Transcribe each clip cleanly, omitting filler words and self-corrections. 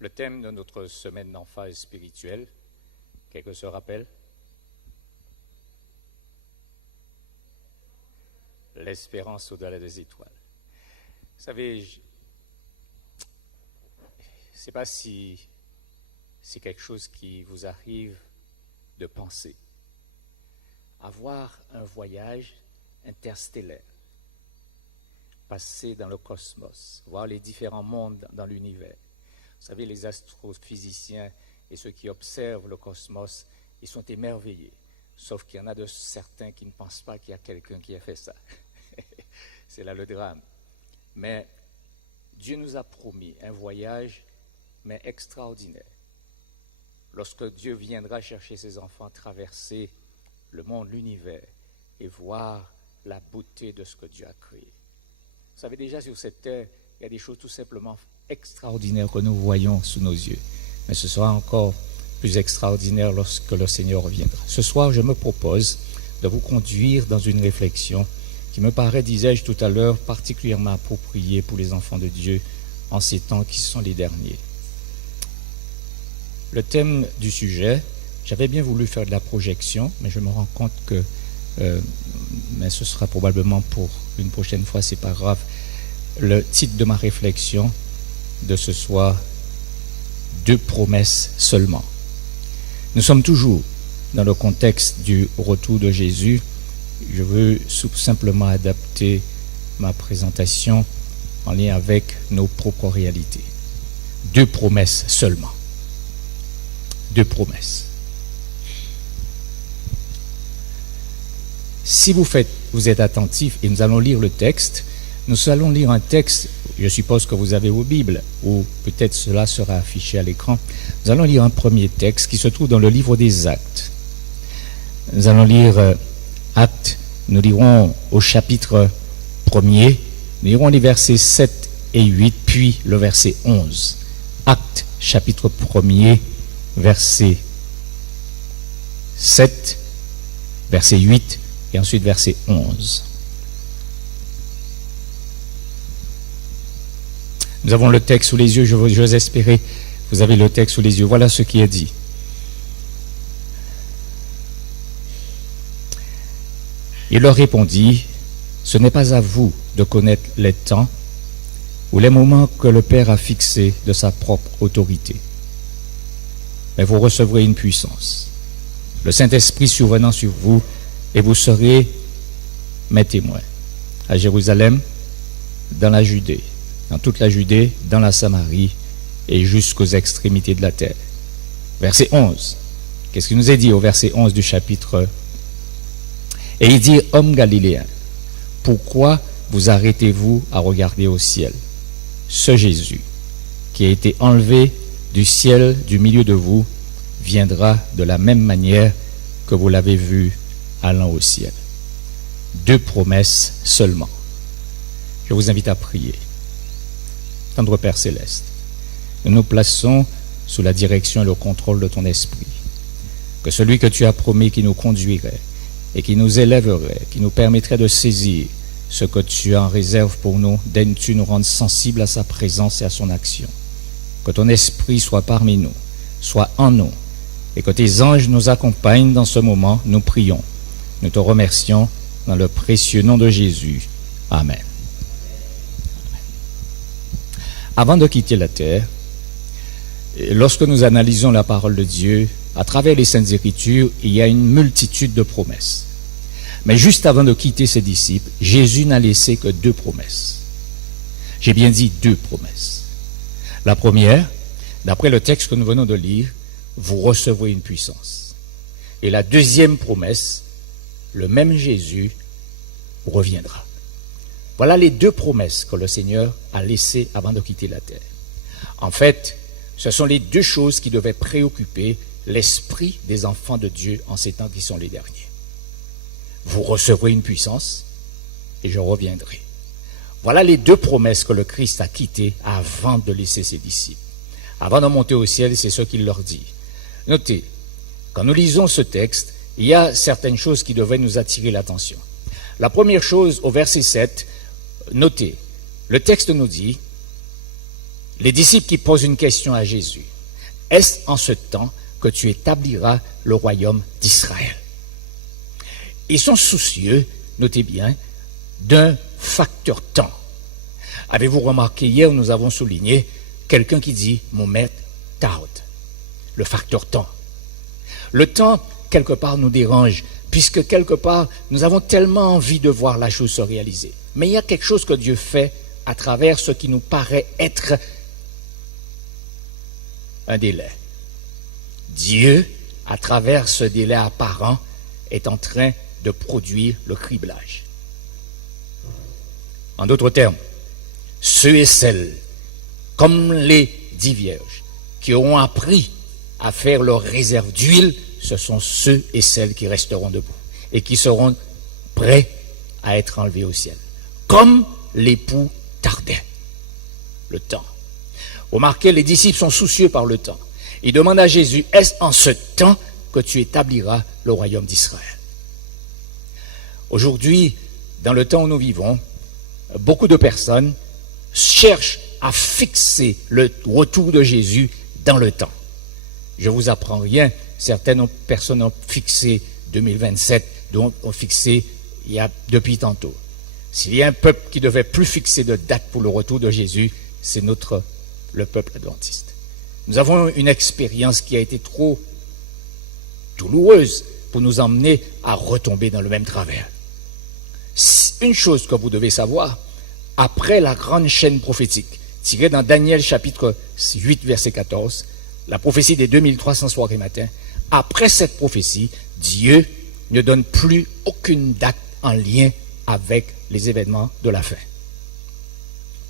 Le thème de notre semaine d'emphase spirituelle, quelqu'un se rappelle? L'espérance au-delà des étoiles. Vous savez, je ne sais pas si c'est quelque chose qui vous arrive de penser. Avoir un voyage interstellaire, passer dans le cosmos, voir les différents mondes dans l'univers. Vous savez, les astrophysiciens et ceux qui observent le cosmos, ils sont émerveillés. Sauf qu'il y en a de certains qui ne pensent pas qu'il y a quelqu'un qui a fait ça. C'est là le drame. Mais Dieu nous a promis un voyage, mais extraordinaire. Lorsque Dieu viendra chercher ses enfants, traverser le monde, l'univers, et voir la beauté de ce que Dieu a créé. Vous savez, déjà sur cette terre, il y a des choses tout simplement extraordinaires que nous voyons sous nos yeux. Mais ce sera encore plus extraordinaire lorsque le Seigneur reviendra. Ce soir, je me propose de vous conduire dans une réflexion qui me paraît, disais-je tout à l'heure, particulièrement appropriée pour les enfants de Dieu en ces temps qui sont les derniers. Le thème du sujet, j'avais bien voulu faire de la projection, mais je me rends compte que mais ce sera probablement pour une prochaine fois, c'est pas grave. Le titre de ma réflexion de ce soir, 2 promesses seulement. Nous sommes toujours dans le contexte du retour de Jésus. Je veux simplement adapter ma présentation en lien avec nos propres réalités. 2 promesses seulement. 2 promesses. Si vous êtes attentifs, et nous allons lire le texte, nous allons lire un texte, je suppose que vous avez vos Bibles, ou peut-être cela sera affiché à l'écran. Nous allons lire un premier texte qui se trouve dans le livre des Actes. Nous allons lire Actes, nous lirons au chapitre 1er, nous lirons les versets 7 et 8, puis le verset 11. Actes, chapitre 1er, verset 7, verset 8, et ensuite verset 11. Nous avons le texte sous les yeux, j'ose espérer, vous avez le texte sous les yeux. Voilà ce qui est dit. Il leur répondit, ce n'est pas à vous de connaître les temps ou les moments que le Père a fixés de sa propre autorité. Mais vous recevrez une puissance, le Saint-Esprit survenant sur vous, et vous serez mes témoins à Jérusalem, dans la Judée, dans toute la Judée, dans la Samarie et jusqu'aux extrémités de la terre. Verset 11. Qu'est-ce qu'il nous est dit au verset 11 du chapitre? Et il dit, hommes galiléens, pourquoi vous arrêtez-vous à regarder au ciel? Ce Jésus, qui a été enlevé du ciel du milieu de vous, viendra de la même manière que vous l'avez vu allant au ciel. 2 promesses seulement. Je vous invite à prier. Tendre Père Céleste, nous nous plaçons sous la direction et le contrôle de ton esprit. Que celui que tu as promis qui nous conduirait et qui nous élèverait, qui nous permettrait de saisir ce que tu as en réserve pour nous, daignes-tu nous rendre sensibles à sa présence et à son action. Que ton esprit soit parmi nous, soit en nous, et que tes anges nous accompagnent dans ce moment, nous prions. Nous te remercions dans le précieux nom de Jésus. Amen. Avant de quitter la terre, lorsque nous analysons la parole de Dieu, à travers les Saintes Écritures, il y a une multitude de promesses. Mais juste avant de quitter ses disciples, Jésus n'a laissé que 2 promesses. J'ai bien dit 2 promesses. La première, d'après le texte que nous venons de lire, vous recevrez une puissance. Et la deuxième promesse, le même Jésus reviendra. Voilà les 2 promesses que le Seigneur a laissées avant de quitter la terre. En fait, ce sont les 2 choses qui devaient préoccuper l'esprit des enfants de Dieu en ces temps qui sont les derniers. Vous recevrez une puissance et je reviendrai. Voilà les 2 promesses que le Christ a quittées avant de laisser ses disciples. Avant de monter au ciel, c'est ce qu'il leur dit. Notez, quand nous lisons ce texte, il y a certaines choses qui devaient nous attirer l'attention. La première chose, au verset 7, notez, le texte nous dit, les disciples qui posent une question à Jésus. Est-ce en ce temps que tu établiras le royaume d'Israël? Ils sont soucieux, notez bien, d'un facteur temps. Avez-vous remarqué, hier nous avons souligné quelqu'un qui dit « mon maître tarde », le facteur temps. Le temps, quelque part, nous dérange, puisque quelque part, nous avons tellement envie de voir la chose se réaliser. Mais il y a quelque chose que Dieu fait à travers ce qui nous paraît être un délai. Dieu, à travers ce délai apparent, est en train de produire le criblage. En d'autres termes, ceux et celles, comme les 10 vierges, qui auront appris à faire leur réserve d'huile, ce sont ceux et celles qui resteront debout et qui seront prêts à être enlevés au ciel. Comme l'époux tardait le temps. Remarquez, les disciples sont soucieux par le temps. Ils demandent à Jésus, est-ce en ce temps que tu établiras le royaume d'Israël? Aujourd'hui, dans le temps où nous vivons, beaucoup de personnes cherchent à fixer le retour de Jésus dans le temps. Je ne vous apprends rien, certaines personnes ont fixé 2027, d'autres ont fixé depuis tantôt. S'il y a un peuple qui ne devait plus fixer de date pour le retour de Jésus, c'est le peuple adventiste. Nous avons une expérience qui a été trop douloureuse pour nous emmener à retomber dans le même travers. Une chose que vous devez savoir, après la grande chaîne prophétique, tirée dans Daniel chapitre 8, verset 14, la prophétie des 2300 soirs et matins, après cette prophétie, Dieu ne donne plus aucune date en lien avec les événements de la fin.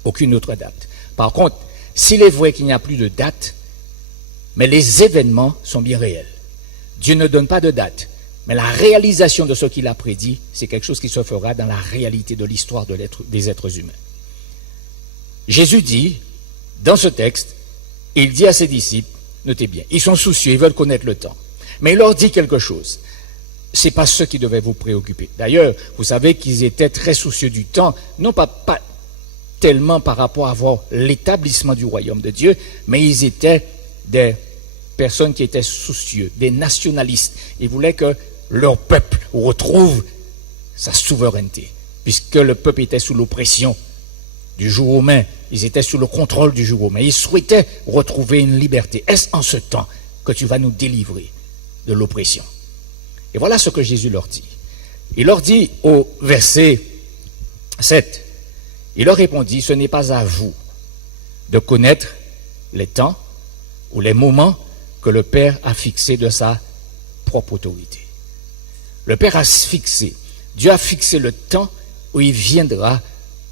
Aucune autre date. Par contre, s'il est vrai qu'il n'y a plus de date, mais les événements sont bien réels. Dieu ne donne pas de date, mais la réalisation de ce qu'il a prédit, c'est quelque chose qui se fera dans la réalité de l'histoire des êtres humains. Jésus dit, dans ce texte, il dit à ses disciples, notez bien, ils sont soucieux, ils veulent connaître le temps. Mais il leur dit quelque chose. Ce n'est pas ce qui devait vous préoccuper. D'ailleurs, vous savez qu'ils étaient très soucieux du temps, non pas tellement par rapport à voir l'établissement du royaume de Dieu, mais ils étaient des personnes qui étaient soucieux, des nationalistes. Ils voulaient que leur peuple retrouve sa souveraineté, puisque le peuple était sous l'oppression du joug romain, ils étaient sous le contrôle du joug romain. Ils souhaitaient retrouver une liberté. Est-ce en ce temps que tu vas nous délivrer de l'oppression? Et voilà ce que Jésus leur dit. Il leur dit au verset 7, il leur répondit, ce n'est pas à vous de connaître les temps ou les moments que le Père a fixés de sa propre autorité. Le Père a fixé, Dieu a fixé le temps où il viendra,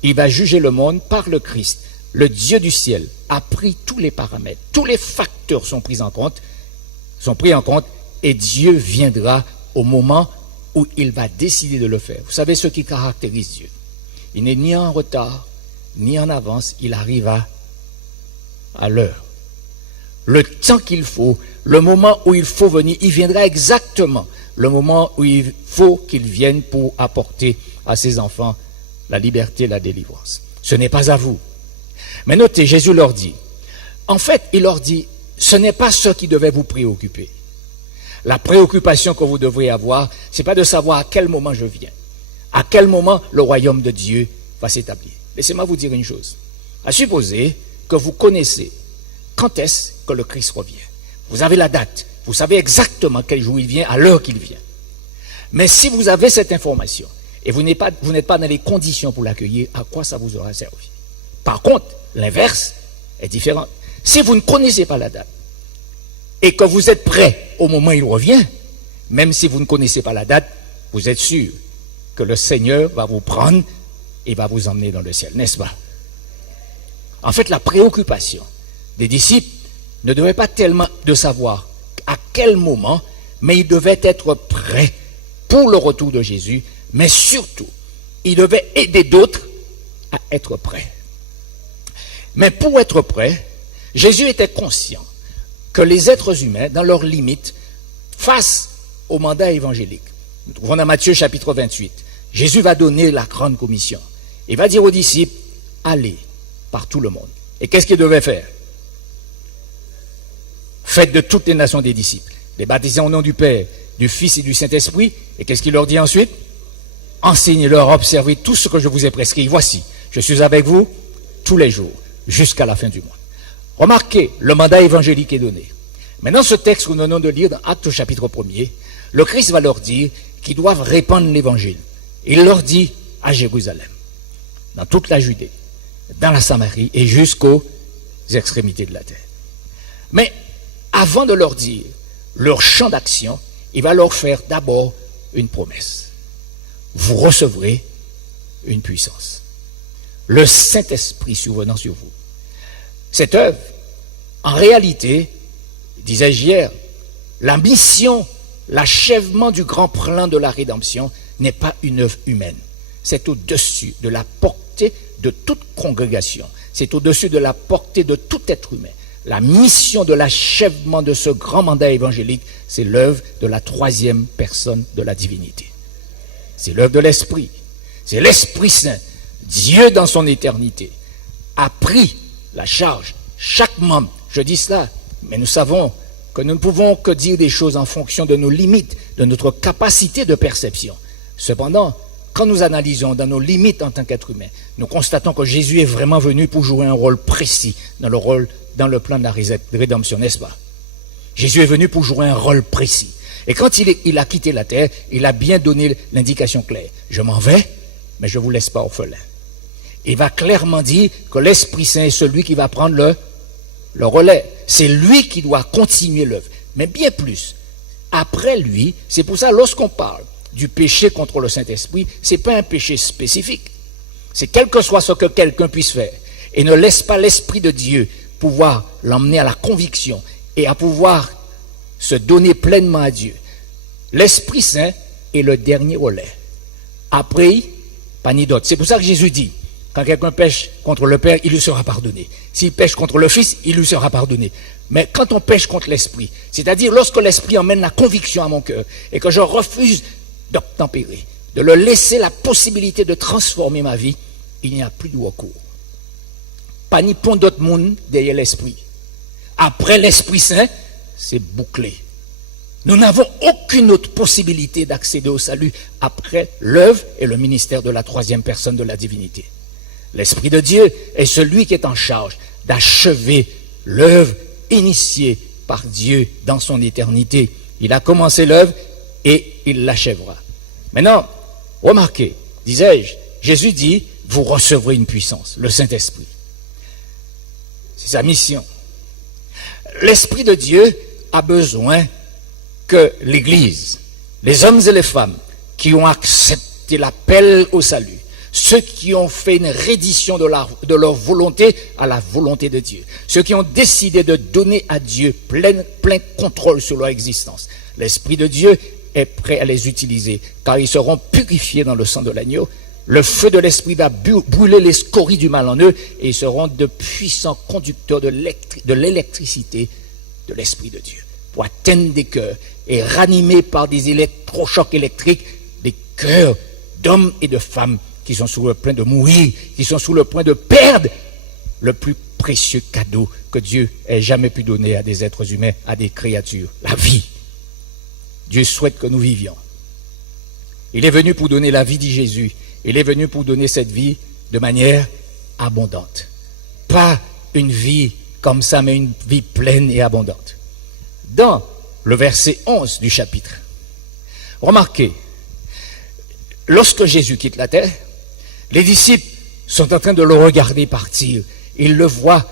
il va juger le monde par le Christ. Le Dieu du ciel a pris tous les paramètres, tous les facteurs sont pris en compte, et Dieu viendra au moment où il va décider de le faire. Vous savez ce qui caractérise Dieu. Il n'est ni en retard, ni en avance, il arrive à l'heure. Le temps qu'il faut, le moment où il faut venir, il viendra exactement le moment où il faut qu'il vienne pour apporter à ses enfants la liberté, la délivrance. Ce n'est pas à vous. Mais notez, Jésus leur dit, en fait, il leur dit, ce n'est pas ce qui devait vous préoccuper. La préoccupation que vous devrez avoir, ce n'est pas de savoir à quel moment je viens, à quel moment le royaume de Dieu va s'établir. Laissez-moi vous dire une chose. À supposer que vous connaissez quand est-ce que le Christ revient. Vous avez la date, vous savez exactement quel jour il vient, à l'heure qu'il vient. Mais si vous avez cette information et vous n'êtes pas dans les conditions pour l'accueillir, à quoi ça vous aura servi? Par contre, l'inverse est différent. Si vous ne connaissez pas la date et que vous êtes prêt au moment où il revient, même si vous ne connaissez pas la date, vous êtes sûr que le Seigneur va vous prendre et va vous emmener dans le ciel, n'est-ce pas? En fait, la préoccupation des disciples ne devait pas tellement de savoir à quel moment, mais ils devaient être prêts pour le retour de Jésus, mais surtout, ils devaient aider d'autres à être prêts. Mais pour être prêts, Jésus était conscient que les êtres humains, dans leurs limites, face au mandat évangélique, nous trouvons dans Matthieu chapitre 28, Jésus va donner la grande commission. Il va dire aux disciples, allez par tout le monde, Et qu'est-ce qu'ils devaient faire? Faites de toutes les nations des disciples, les baptisant au nom du Père, du Fils et du Saint-Esprit. Et qu'est-ce qu'il leur dit ensuite? Enseignez-leur à observer tout ce que je vous ai prescrit. Voici, je suis avec vous tous les jours, jusqu'à la fin du mois. Remarquez, le mandat évangélique est donné. Maintenant, ce texte que nous venons de lire dans Actes chapitre 1er, le Christ va leur dire qu'ils doivent répandre l'évangile. Il leur dit à Jérusalem, dans toute la Judée, dans la Samarie et jusqu'aux extrémités de la terre. Mais avant de leur dire leur champ d'action, il va leur faire d'abord une promesse. Vous recevrez une puissance. Le Saint-Esprit survenant sur vous. Cette œuvre, en réalité, disais-je hier, la mission, l'achèvement du grand plan de la rédemption n'est pas une œuvre humaine. C'est au-dessus de la portée de toute congrégation. C'est au-dessus de la portée de tout être humain. La mission de l'achèvement de ce grand mandat évangélique, c'est l'œuvre de la troisième personne de la divinité. C'est l'œuvre de l'Esprit. C'est l'Esprit Saint. Dieu, dans son éternité, a pris la charge. Chaque membre, je dis cela, mais nous savons que nous ne pouvons que dire des choses en fonction de nos limites, de notre capacité de perception. Cependant, quand nous analysons dans nos limites en tant qu'être humain, nous constatons que Jésus est vraiment venu pour jouer un rôle précis dans le plan de la rédemption, n'est-ce pas? Jésus est venu pour jouer un rôle précis. Et quand il a quitté la terre, il a bien donné l'indication claire. Je m'en vais, mais je ne vous laisse pas orphelin. Il va clairement dire que l'Esprit Saint est celui qui va prendre le relais. C'est lui qui doit continuer l'œuvre. Mais bien plus, après lui, c'est pour ça, lorsqu'on parle du péché contre le Saint-Esprit, ce n'est pas un péché spécifique. C'est quel que soit ce que quelqu'un puisse faire. Et ne laisse pas l'Esprit de Dieu pouvoir l'emmener à la conviction et à pouvoir se donner pleinement à Dieu. L'Esprit Saint est le dernier relais. Après, pas ni d'autre. C'est pour ça que Jésus dit, quand quelqu'un pêche contre le Père, il lui sera pardonné. S'il pêche contre le Fils, il lui sera pardonné. Mais quand on pêche contre l'Esprit, c'est-à-dire lorsque l'Esprit emmène la conviction à mon cœur et que je refuse d'obtempérer, de le laisser la possibilité de transformer ma vie, il n'y a plus de recours. Pas ni point d'autre monde derrière l'Esprit. Après l'Esprit Saint, c'est bouclé. Nous n'avons aucune autre possibilité d'accéder au salut après l'œuvre et le ministère de la troisième personne de la divinité. L'Esprit de Dieu est celui qui est en charge d'achever l'œuvre initiée par Dieu dans son éternité. Il a commencé l'œuvre et il l'achèvera. Maintenant, remarquez, disais-je, Jésus dit, vous recevrez une puissance, le Saint-Esprit. C'est sa mission. L'Esprit de Dieu a besoin que l'Église, les hommes et les femmes qui ont accepté l'appel au salut, ceux qui ont fait une reddition de leur volonté à la volonté de Dieu, ceux qui ont décidé de donner à Dieu plein contrôle sur leur existence, l'Esprit de Dieu est prêt à les utiliser, car ils seront purifiés dans le sang de l'agneau. Le feu de l'Esprit va brûler les scories du mal en eux, et ils seront de puissants conducteurs de l'électricité de l'Esprit de Dieu, pour atteindre des cœurs et ranimer par des électrochocs électriques des cœurs d'hommes et de femmes qui sont sur le point de mourir, qui sont sur le point de perdre le plus précieux cadeau que Dieu ait jamais pu donner à des êtres humains, à des créatures, la vie. Dieu souhaite que nous vivions. Il est venu pour donner la vie, dit Jésus. Il est venu pour donner cette vie de manière abondante. Pas une vie comme ça, mais une vie pleine et abondante. Dans le verset 11 du chapitre, remarquez, lorsque Jésus quitte la terre, les disciples sont en train de le regarder partir. Ils le voient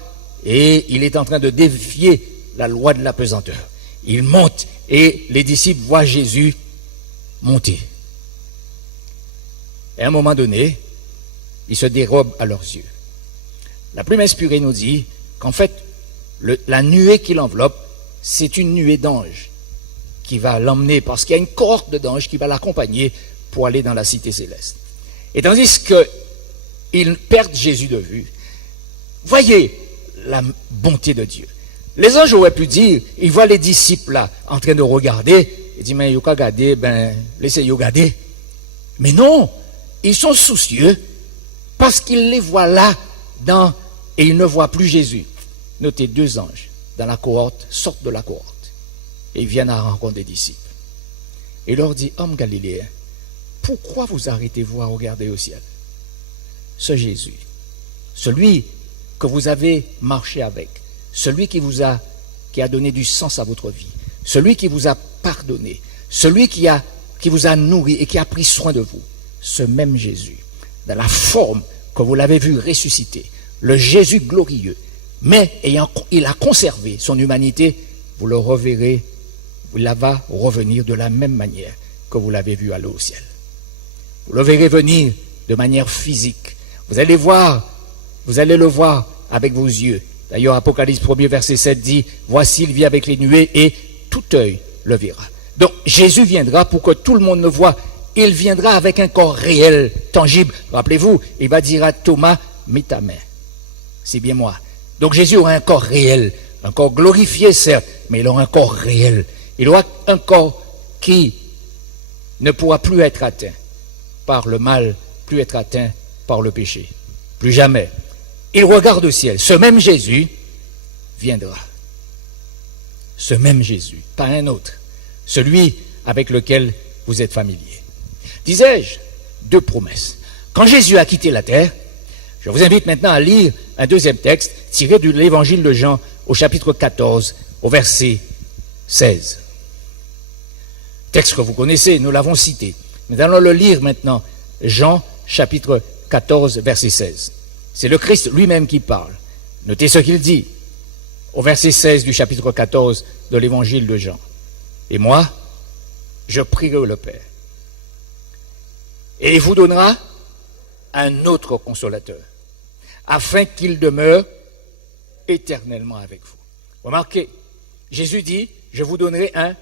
et il est en train de défier la loi de la pesanteur. Il monte et les disciples voient Jésus monter. Et à un moment donné, il se dérobe à leurs yeux. La plume inspirée nous dit qu'en fait, la nuée qui l'enveloppe, c'est une nuée d'anges qui va l'emmener, parce qu'il y a une cohorte d'anges qui va l'accompagner pour aller dans la cité céleste. Et tandis qu'ils perdent Jésus de vue, voyez la bonté de Dieu. Les anges auraient pu dire, ils voient les disciples là, en train de regarder, ils disent, mais ils ont qu'à regarder, laissez-les regarder. Mais non, ils sont soucieux, parce qu'ils les voient là, dans et ils ne voient plus Jésus. Notez, 2 anges dans la cohorte sortent de la cohorte et ils viennent à la rencontre des disciples. Et il leur dit, hommes galiléens, pourquoi vous arrêtez-vous à regarder au ciel? Ce Jésus, celui que vous avez marché avec, celui qui a donné du sens à votre vie, celui qui vous a pardonné, celui qui vous a nourri et qui a pris soin de vous, ce même Jésus, dans la forme que vous l'avez vu ressusciter, le Jésus glorieux, mais il a conservé son humanité, vous le reverrez, il va revenir de la même manière que vous l'avez vu aller au ciel. Vous le verrez venir de manière physique. Vous allez le voir avec vos yeux. D'ailleurs, Apocalypse 1er, verset 7 dit, voici, il vient avec les nuées et tout œil le verra. Donc, Jésus viendra pour que tout le monde le voie. Il viendra avec un corps réel, tangible. Rappelez-vous, il va dire à Thomas, mets ta main. C'est bien moi. Donc, Jésus aura un corps réel, un corps glorifié, certes, mais il aura un corps réel. Il aura un corps qui ne pourra plus être atteint par le mal, plus être atteint par le péché. Plus jamais. Il regarde au ciel. Ce même Jésus viendra. Ce même Jésus, pas un autre. Celui avec lequel vous êtes familier. Disais-je, 2 promesses. Quand Jésus a quitté la terre, je vous invite maintenant à lire un deuxième texte tiré de l'évangile de Jean au chapitre 14, au verset 16. Texte que vous connaissez, nous l'avons cité. Nous allons le lire maintenant. Jean chapitre 14, verset 16. C'est le Christ lui-même qui parle. Notez ce qu'il dit au verset 16 du chapitre 14 de l'évangile de Jean. Et moi, je prierai le Père. Et il vous donnera un autre consolateur, afin qu'il demeure éternellement avec vous. Remarquez, Jésus dit, je vous donnerai un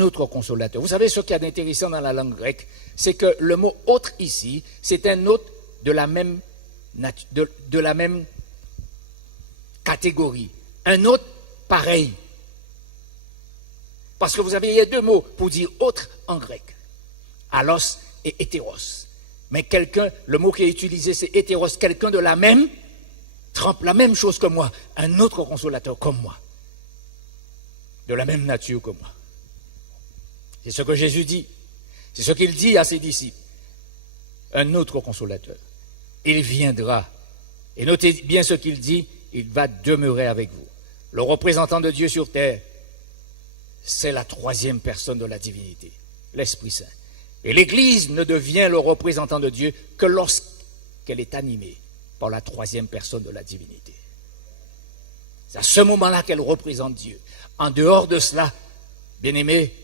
autre consolateur. Vous savez ce qu'il y a d'intéressant dans la langue grecque, c'est que le mot autre ici, c'est un autre de la même catégorie. Un autre pareil. Parce que vous avez, il y a 2 mots pour dire autre en grec. Alos et hétéros. Mais quelqu'un, le mot qui est utilisé, c'est hétéros, quelqu'un de la même trempe, la même chose que moi, un autre consolateur comme moi, de la même nature que moi. C'est ce que Jésus dit. C'est ce qu'il dit à ses disciples. Un autre consolateur. Il viendra. Et notez bien ce qu'il dit, il va demeurer avec vous. Le représentant de Dieu sur terre, c'est la 3e personne de la divinité, l'Esprit Saint. Et l'Église ne devient le représentant de Dieu que lorsqu'elle est animée par la 3e personne de la divinité. C'est à ce moment-là qu'elle représente Dieu. En dehors de cela, bien-aimés,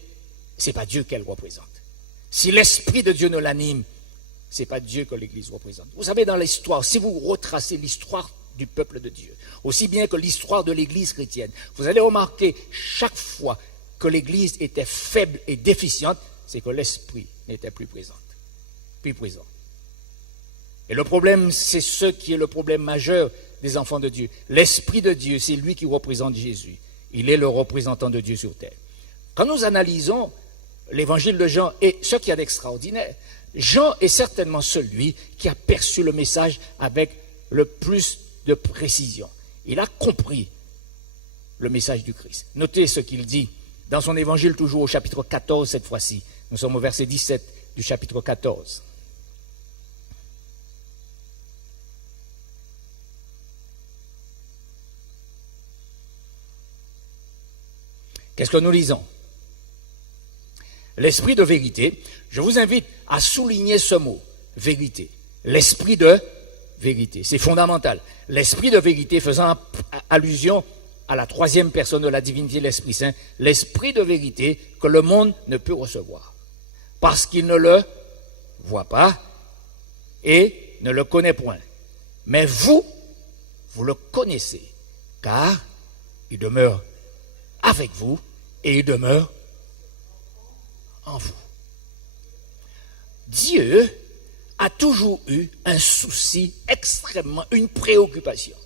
ce n'est pas Dieu qu'elle représente. Si l'Esprit de Dieu ne l'anime, ce n'est pas Dieu que l'Église représente. Vous savez, dans l'histoire, si vous retracez l'histoire du peuple de Dieu, aussi bien que l'histoire de l'Église chrétienne, vous allez remarquer chaque fois que l'Église était faible et déficiente, c'est que l'Esprit n'était plus présent. Et le problème, c'est ce qui est le problème majeur des enfants de Dieu. L'Esprit de Dieu, c'est lui qui représente Jésus. Il est le représentant de Dieu sur terre. Quand nous analysons l'évangile de Jean et ce qu'il y a d'extraordinaire, Jean est certainement celui qui a perçu le message avec le plus de précision. Il a compris le message du Christ. Notez ce qu'il dit dans son évangile, toujours au chapitre 14 cette fois-ci. Nous sommes au verset 17 du chapitre 14. Qu'est-ce que nous lisons? L'esprit de vérité, je vous invite à souligner ce mot, vérité. L'esprit de vérité, c'est fondamental. L'esprit de vérité faisant allusion à la 3e personne de la divinité, l'Esprit Saint, l'esprit de vérité que le monde ne peut recevoir. Parce qu'il ne le voit pas et ne le connaît point. Mais vous le connaissez, car il demeure avec vous et il demeure en vous. Dieu a toujours eu un souci extrêmement, une préoccupation.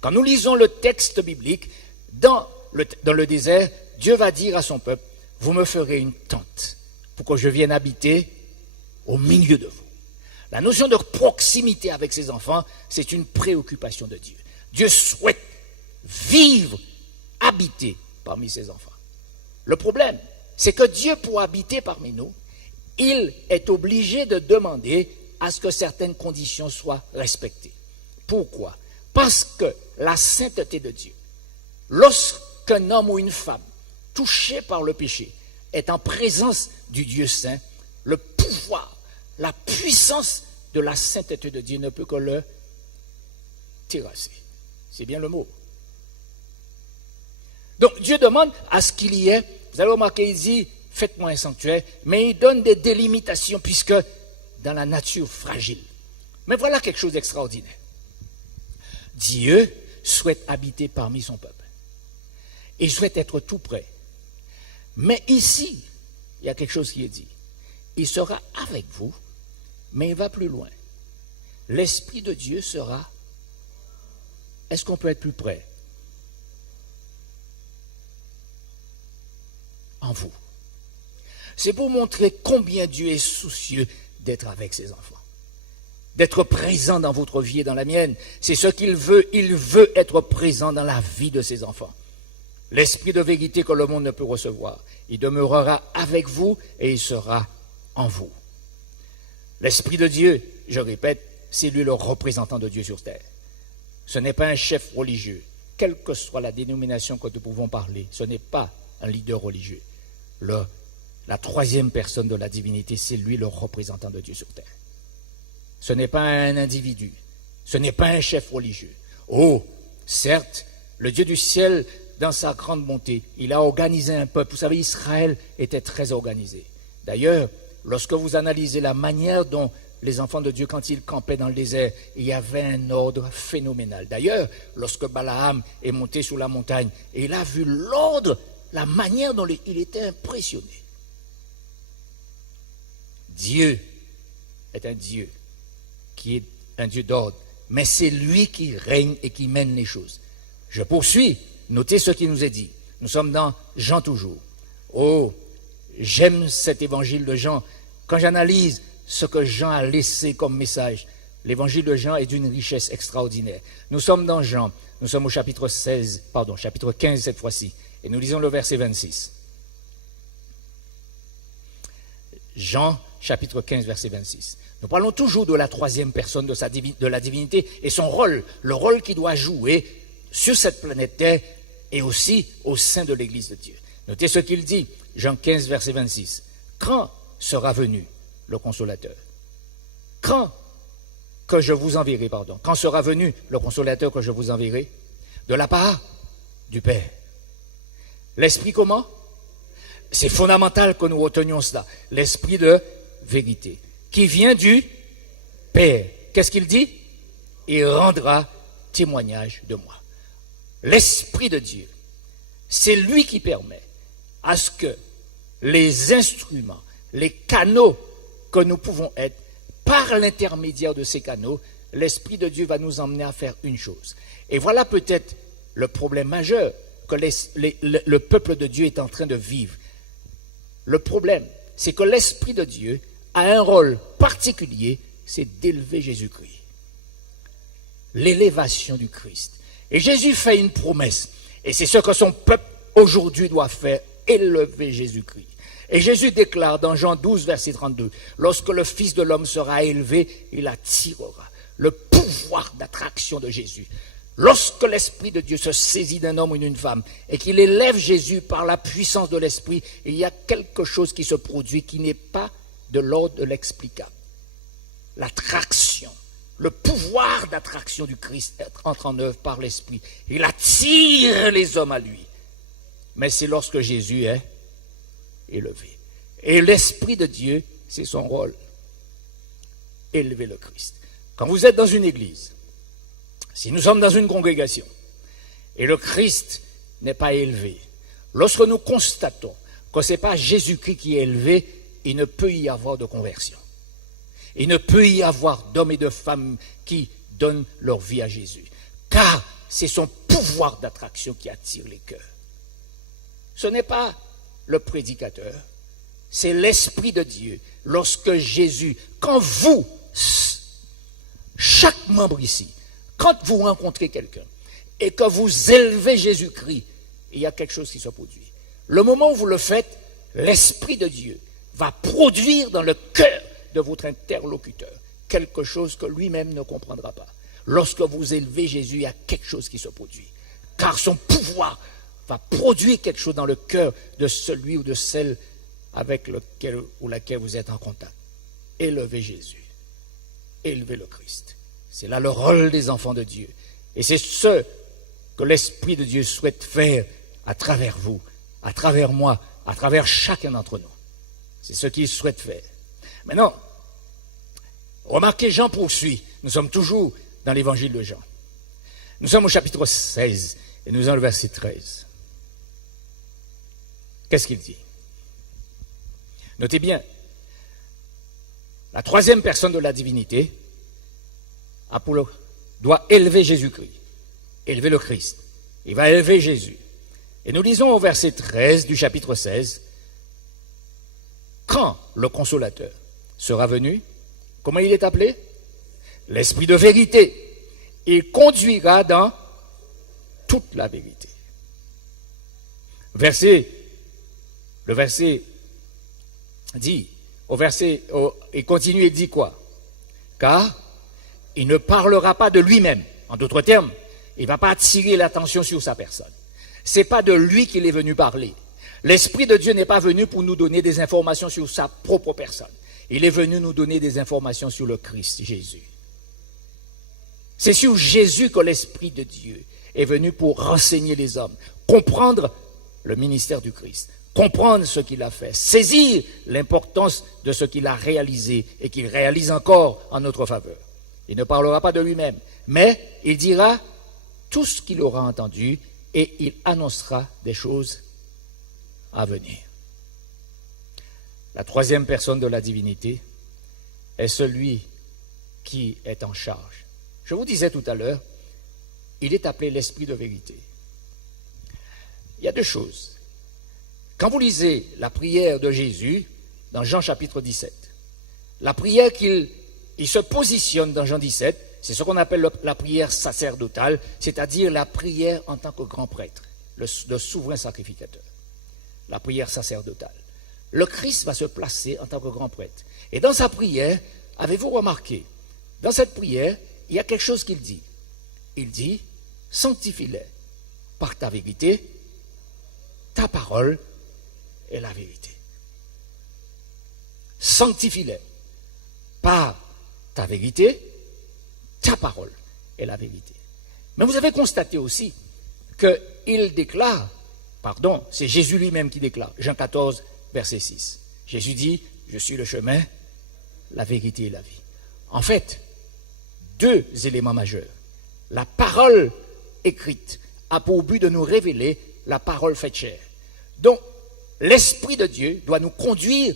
Quand nous lisons le texte biblique, dans le désert, Dieu va dire à son peuple, vous me ferez une tente pour que je vienne habiter au milieu de vous. La notion de proximité avec ses enfants, c'est une préoccupation de Dieu. Dieu souhaite vivre, habiter parmi ses enfants. Le problème, c'est que Dieu, pour habiter parmi nous, il est obligé de demander à ce que certaines conditions soient respectées. Pourquoi? Parce que la sainteté de Dieu, lorsqu'un homme ou une femme touché par le péché est en présence du Dieu saint, le pouvoir, la puissance de la sainteté de Dieu ne peut que le terrasser. C'est bien le mot. Donc Dieu demande à ce qu'il y ait, vous allez remarquer, il dit, faites-moi un sanctuaire, mais il donne des délimitations puisque dans la nature fragile. Mais voilà quelque chose d'extraordinaire. Dieu souhaite habiter parmi son peuple. Il souhaite être tout près. Mais ici, il y a quelque chose qui est dit. Il sera avec vous, mais il va plus loin. L'Esprit de Dieu sera... Est-ce qu'on peut être plus près? En vous. C'est pour montrer combien Dieu est soucieux d'être avec ses enfants. D'être présent dans votre vie et dans la mienne. C'est ce qu'il veut. Il veut être présent dans la vie de ses enfants. L'esprit de vérité que le monde ne peut recevoir. Il demeurera avec vous et il sera en vous. L'Esprit de Dieu, je répète, c'est lui le représentant de Dieu sur terre. Ce n'est pas un chef religieux. Quelle que soit la dénomination que nous pouvons parler, ce n'est pas un leader religieux. La troisième personne de la divinité, c'est lui le représentant de Dieu sur terre. Ce n'est pas un individu. Ce n'est pas un chef religieux. Oh, certes, le Dieu du ciel, dans sa grande bonté, il a organisé un peuple. Vous savez, Israël était très organisé. D'ailleurs, lorsque vous analysez la manière dont les enfants de Dieu, quand ils campaient dans le désert, il y avait un ordre phénoménal. D'ailleurs, lorsque Balaam est monté sur la montagne, et il a vu l'ordre, la manière dont il était impressionné. Dieu est un Dieu qui est un Dieu d'ordre, mais c'est lui qui règne et qui mène les choses. Je poursuis, notez ce qui nous est dit. Nous sommes dans Jean toujours. Oh, j'aime cet évangile de Jean. Quand j'analyse ce que Jean a laissé comme message, l'évangile de Jean est d'une richesse extraordinaire. Nous sommes dans Jean, nous sommes au chapitre 15 cette fois-ci, et nous lisons le verset 26. Jean, chapitre 15, verset 26. Nous parlons toujours de la troisième personne de la divinité et son rôle, le rôle qu'il doit jouer sur cette planète Terre et aussi au sein de l'Église de Dieu. Notez ce qu'il dit, Jean 15, verset 26. Quand sera venu le consolateur? Quand sera venu le consolateur que je vous enverrai? De la part du Père. L'esprit comment? C'est fondamental que nous retenions cela. L'esprit de vérité. Qui vient du Père. Qu'est-ce qu'il dit? Il rendra témoignage de moi. L'Esprit de Dieu, c'est lui qui permet à ce que les instruments, les canaux que nous pouvons être, par l'intermédiaire de ces canaux, l'Esprit de Dieu va nous emmener à faire une chose. Et voilà peut-être le problème majeur que le peuple de Dieu est en train de vivre. Le problème, c'est que l'Esprit de Dieu a un rôle particulier, c'est d'élever Jésus-Christ. L'élévation du Christ. Et Jésus fait une promesse. Et c'est ce que son peuple aujourd'hui doit faire, élever Jésus-Christ. Et Jésus déclare dans Jean 12, verset 32, lorsque le Fils de l'homme sera élevé, il attirera le pouvoir d'attraction de Jésus. Lorsque l'Esprit de Dieu se saisit d'un homme ou d'une femme et qu'il élève Jésus par la puissance de l'Esprit, il y a quelque chose qui se produit qui n'est pas de l'ordre de l'explicable. L'attraction, le pouvoir d'attraction du Christ entre en œuvre par l'Esprit. Il attire les hommes à lui. Mais c'est lorsque Jésus est élevé. Et l'Esprit de Dieu, c'est son rôle. Élever le Christ. Quand vous êtes dans une église, si nous sommes dans une congrégation, et le Christ n'est pas élevé, lorsque nous constatons que ce n'est pas Jésus-Christ qui est élevé, il ne peut y avoir de conversion. Il ne peut y avoir d'hommes et de femmes qui donnent leur vie à Jésus. Car c'est son pouvoir d'attraction qui attire les cœurs. Ce n'est pas le prédicateur, c'est l'Esprit de Dieu. Lorsque Jésus, quand vous, chaque membre ici, quand vous rencontrez quelqu'un, et que vous élevez Jésus-Christ, il y a quelque chose qui se produit. Le moment où vous le faites, l'Esprit de Dieu va produire dans le cœur de votre interlocuteur quelque chose que lui-même ne comprendra pas. Lorsque vous élevez Jésus, il y a quelque chose qui se produit. Car son pouvoir va produire quelque chose dans le cœur de celui ou de celle avec lequel ou laquelle vous êtes en contact. Élevez Jésus. Élevez le Christ. C'est là le rôle des enfants de Dieu. Et c'est ce que l'Esprit de Dieu souhaite faire à travers vous, à travers moi, à travers chacun d'entre nous. C'est ce qu'il souhaite faire. Maintenant, remarquez, Jean poursuit. Nous sommes toujours dans l'évangile de Jean. Nous sommes au chapitre 16 et nous sommes au verset 13. Qu'est-ce qu'il dit? Notez bien, la troisième personne de la divinité doit élever Jésus-Christ, élever le Christ. Il va élever Jésus. Et nous lisons au verset 13 du chapitre 16, quand le consolateur sera venu, comment il est appelé? L'Esprit de vérité. Il conduira dans toute la vérité. Le verset dit, il continue et dit quoi? Car il ne parlera pas de lui-même. En d'autres termes, il ne va pas attirer l'attention sur sa personne. Ce n'est pas de lui qu'il est venu parler. L'Esprit de Dieu n'est pas venu pour nous donner des informations sur sa propre personne. Il est venu nous donner des informations sur le Christ, Jésus. C'est sur Jésus que l'Esprit de Dieu est venu pour renseigner les hommes, comprendre le ministère du Christ, comprendre ce qu'il a fait, saisir l'importance de ce qu'il a réalisé et qu'il réalise encore en notre faveur. Il ne parlera pas de lui-même, mais il dira tout ce qu'il aura entendu et il annoncera des choses à venir. La troisième personne de la divinité est celui qui est en charge. Je vous disais tout à l'heure, il est appelé l'Esprit de vérité. Il y a deux choses. Quand vous lisez la prière de Jésus dans Jean chapitre 17, la prière qu'il se positionne dans Jean 17, c'est ce qu'on appelle la prière sacerdotale, c'est-à-dire la prière en tant que grand prêtre, le souverain sacrificateur. La prière sacerdotale. Le Christ va se placer en tant que grand prêtre. Et dans sa prière, avez-vous remarqué, dans cette prière, il y a quelque chose qu'il dit. Il dit, sanctifie-les par ta vérité, ta parole est la vérité. Sanctifie-les par ta vérité, ta parole est la vérité. Mais vous avez constaté aussi qu'il déclare, c'est Jésus lui-même qui déclare, Jean 14, verset 6. Jésus dit, je suis le chemin, la vérité et la vie. En fait, deux éléments majeurs. La parole écrite a pour but de nous révéler la parole faite chair. Donc, l'Esprit de Dieu doit nous conduire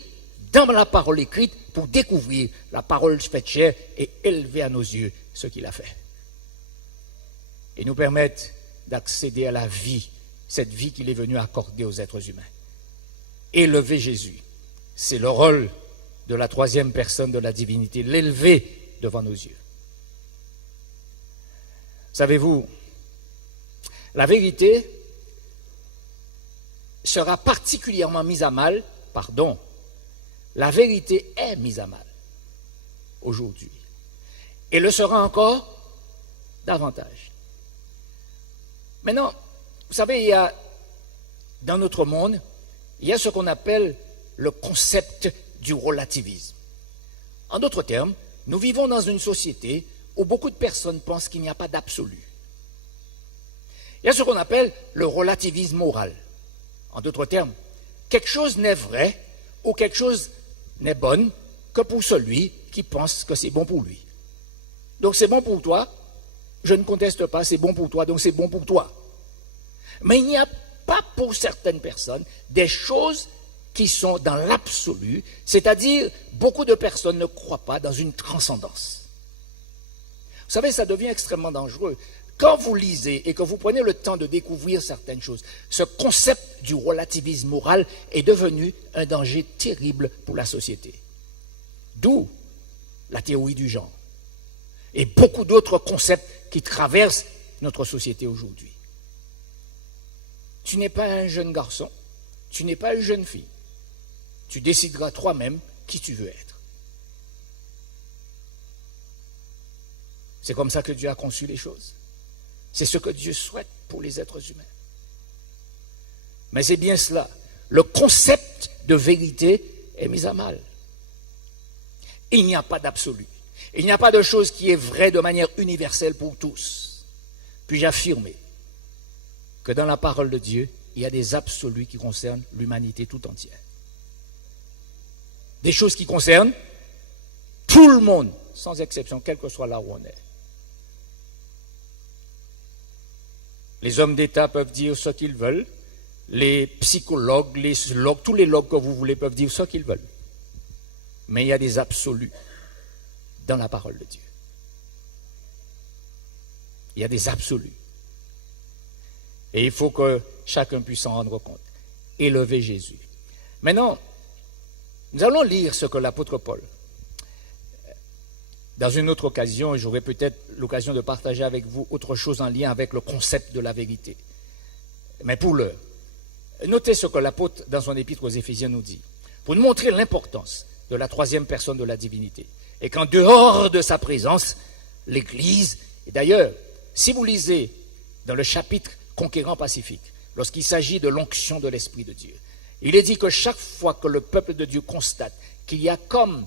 dans la parole écrite pour découvrir la parole faite chair et élever à nos yeux ce qu'il a fait. Et nous permettre d'accéder à la vie, cette vie qu'il est venu accorder aux êtres humains. Élever Jésus, c'est le rôle de la troisième personne de la divinité, l'élever devant nos yeux. Savez-vous, la vérité sera particulièrement mise à mal, la vérité est mise à mal aujourd'hui et le sera encore davantage. Maintenant, vous savez, dans notre monde, il y a ce qu'on appelle le concept du relativisme. En d'autres termes, nous vivons dans une société où beaucoup de personnes pensent qu'il n'y a pas d'absolu. Il y a ce qu'on appelle le relativisme moral. En d'autres termes, quelque chose n'est vrai ou quelque chose n'est bon que pour celui qui pense que c'est bon pour lui. Donc c'est bon pour toi, je ne conteste pas, c'est bon pour toi, donc c'est bon pour toi. Mais il n'y a pas pour certaines personnes des choses qui sont dans l'absolu, c'est-à-dire beaucoup de personnes ne croient pas dans une transcendance. Vous savez, ça devient extrêmement dangereux. Quand vous lisez et que vous prenez le temps de découvrir certaines choses, ce concept du relativisme moral est devenu un danger terrible pour la société. D'où la théorie du genre et beaucoup d'autres concepts qui traversent notre société aujourd'hui. Tu n'es pas un jeune garçon, tu n'es pas une jeune fille. Tu décideras toi-même qui tu veux être. C'est comme ça que Dieu a conçu les choses. C'est ce que Dieu souhaite pour les êtres humains. Mais c'est bien cela. Le concept de vérité est mis à mal. Il n'y a pas d'absolu. Il n'y a pas de chose qui est vraie de manière universelle pour tous. Puis-je affirmer que dans la parole de Dieu, il y a des absolus qui concernent l'humanité tout entière. Des choses qui concernent tout le monde, sans exception, quel que soit là où on est. Les hommes d'État peuvent dire ce qu'ils veulent, les psychologues, les sociologues, tous les logs que vous voulez peuvent dire ce qu'ils veulent. Mais il y a des absolus dans la parole de Dieu. Il y a des absolus. Et il faut que chacun puisse s'en rendre compte. Élever Jésus. Maintenant, nous allons lire ce que l'apôtre Paul, dans une autre occasion, j'aurai peut-être l'occasion de partager avec vous autre chose en lien avec le concept de la vérité. Mais pour l'heure, notez ce que l'apôtre, dans son épître aux Éphésiens, nous dit, pour nous montrer l'importance de la troisième personne de la divinité. Et qu'en dehors de sa présence, l'Église, et d'ailleurs, si vous lisez dans le chapitre Conquérant Pacifique, lorsqu'il s'agit de l'onction de l'Esprit de Dieu, il est dit que chaque fois que le peuple de Dieu constate qu'il y a comme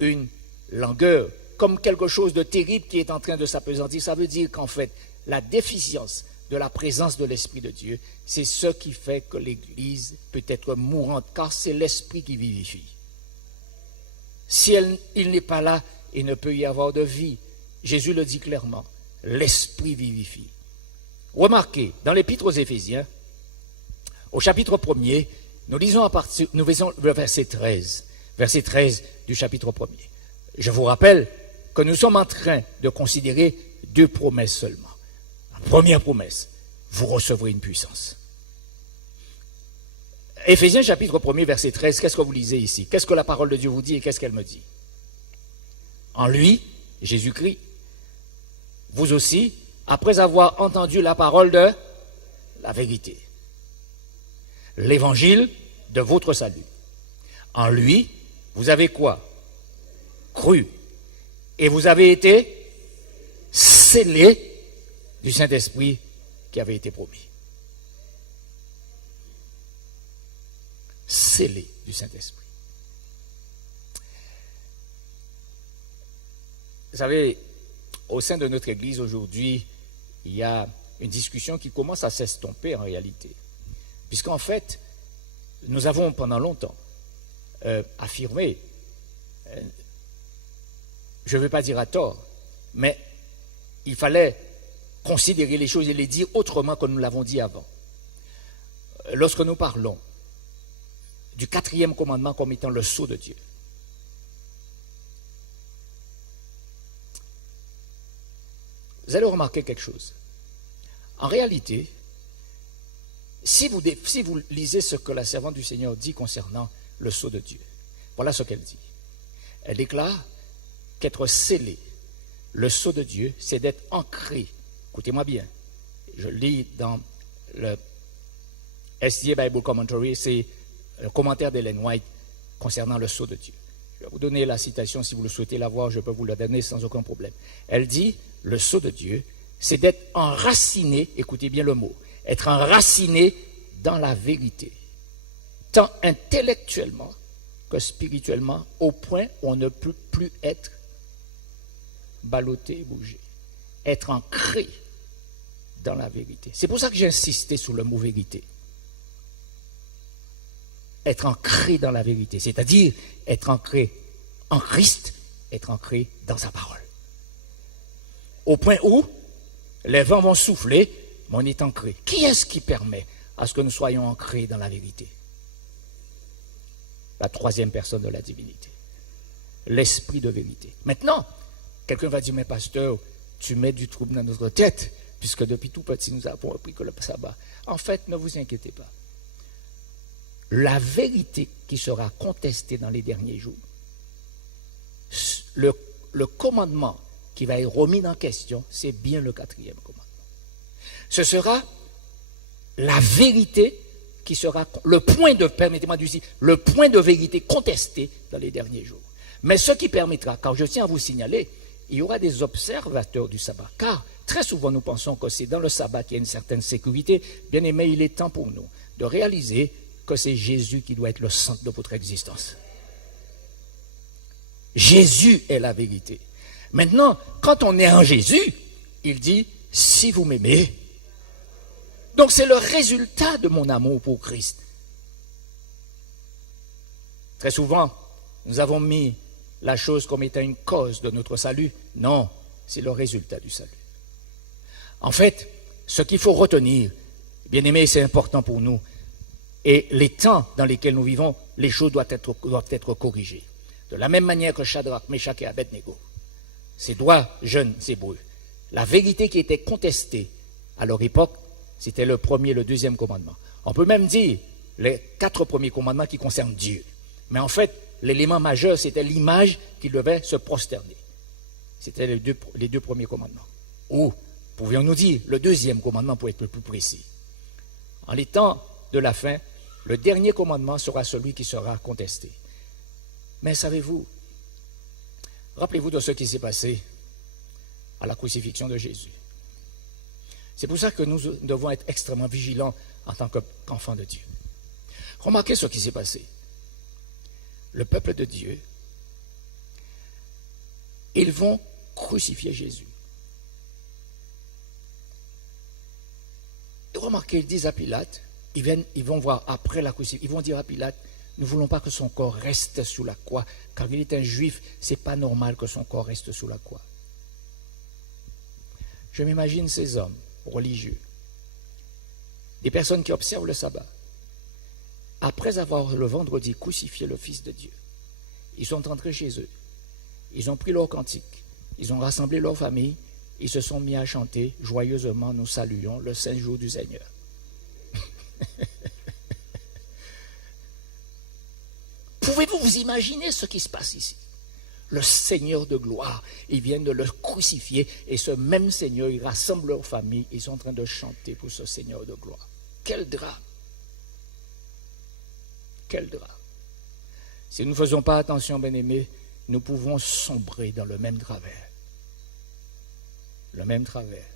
une langueur, comme quelque chose de terrible qui est en train de s'appesantir, ça veut dire qu'en fait, la déficience de la présence de l'Esprit de Dieu, c'est ce qui fait que l'Église peut être mourante, car c'est l'Esprit qui vivifie. Si il n'est pas là, il ne peut y avoir de vie. Jésus le dit clairement, l'Esprit vivifie. Remarquez, dans l'Épître aux Éphésiens, au chapitre 1er, nous lisons le verset 13 du chapitre 1er. Je vous rappelle que nous sommes en train de considérer deux promesses seulement. La première promesse, vous recevrez une puissance. Éphésiens chapitre 1er, verset 13, qu'est-ce que vous lisez ici? Qu'est-ce que la parole de Dieu vous dit et qu'est-ce qu'elle me dit? En lui, Jésus-Christ, vous aussi, après avoir entendu la parole de la vérité, l'évangile de votre salut. En lui, vous avez quoi? Cru. Et vous avez été scellés du Saint-Esprit qui avait été promis. Scellés du Saint-Esprit. Vous savez, au sein de notre Église aujourd'hui, il y a une discussion qui commence à s'estomper en réalité. Puisqu'en fait, nous avons pendant longtemps affirmé, je ne veux pas dire à tort, mais il fallait considérer les choses et les dire autrement que nous l'avons dit avant. Lorsque nous parlons du 4e commandement comme étant le sceau de Dieu, vous allez remarquer quelque chose. En réalité, si vous lisez ce que la servante du Seigneur dit concernant le sceau de Dieu, voilà ce qu'elle dit. Elle déclare qu'être scellé, le sceau de Dieu, c'est d'être ancré. Écoutez-moi bien, je lis dans le SDA Bible Commentary, c'est le commentaire d'Ellen White concernant le sceau de Dieu. Je vais vous donner la citation, si vous le souhaitez la voir, je peux vous la donner sans aucun problème. Elle dit, le sceau de Dieu, c'est d'être enraciné, écoutez bien le mot, être enraciné dans la vérité, tant intellectuellement que spirituellement, au point où on ne peut plus être ballotté et bougé. Être ancré dans la vérité. C'est pour ça que j'ai insisté sur le mot vérité. Être ancré dans la vérité, c'est-à-dire être ancré en Christ, être ancré dans sa parole. Au point où les vents vont souffler, mais on est ancré. Qui est-ce qui permet à ce que nous soyons ancrés dans la vérité? La troisième personne de la divinité. L'esprit de vérité. Maintenant, quelqu'un va dire, mais pasteur, tu mets du trouble dans notre tête, puisque depuis tout petit, nous avons appris que le sabbat. En fait, ne vous inquiétez pas. La vérité qui sera contestée dans les derniers jours, le commandement qui va être remis en question, c'est bien le 4e commandement. Ce sera la vérité qui sera le point de, permettez-moi de dire, le point de vérité contesté dans les derniers jours. Mais ce qui permettra, car je tiens à vous signaler, il y aura des observateurs du sabbat. Car très souvent nous pensons que c'est dans le sabbat qu'il y a une certaine sécurité. Bien aimé, il est temps pour nous de réaliser que c'est Jésus qui doit être le centre de votre existence. Jésus est la vérité. Maintenant, quand on est en Jésus, il dit, si vous m'aimez, donc c'est le résultat de mon amour pour Christ. Très souvent, nous avons mis la chose comme étant une cause de notre salut. Non, c'est le résultat du salut. En fait, ce qu'il faut retenir, bien aimé, c'est important pour nous, et les temps dans lesquels nous vivons, les choses doivent être corrigées. De la même manière que Shadrach, Meshach et Abednego, ces trois jeunes Hébreux, la vérité qui était contestée à leur époque, c'était le premier et le deuxième commandement. On peut même dire les 4 premiers commandements qui concernent Dieu. Mais en fait, l'élément majeur, c'était l'image qui devait se prosterner. C'était les deux premiers commandements. Ou, pouvions-nous dire, le deuxième commandement pour être le plus précis. En les temps de la fin, le dernier commandement sera celui qui sera contesté. Mais savez-vous, rappelez-vous de ce qui s'est passé à la crucifixion de Jésus. C'est pour ça que nous devons être extrêmement vigilants en tant qu'enfants de Dieu. Remarquez ce qui s'est passé. Le peuple de Dieu, ils vont crucifier Jésus. Et remarquez, ils disent à Pilate, ils vont voir après la crucifixion, ils vont dire à Pilate, nous ne voulons pas que son corps reste sous la croix, car il est un juif, ce n'est pas normal que son corps reste sous la croix. Je m'imagine ces hommes religieux, des personnes qui observent le sabbat, après avoir le vendredi crucifié le Fils de Dieu, ils sont entrés chez eux, ils ont pris leur cantique, ils ont rassemblé leur famille, ils se sont mis à chanter joyeusement, nous saluons le saint jour du Seigneur. Pouvez-vous vous imaginer ce qui se passe ici? Le Seigneur de gloire, ils viennent de le crucifier et ce même Seigneur, il rassemble leur famille, ils sont en train de chanter pour ce Seigneur de gloire. Quel drame! Quel drame! Si nous ne faisons pas attention, bien-aimés, nous pouvons sombrer dans le même travers. Le même travers.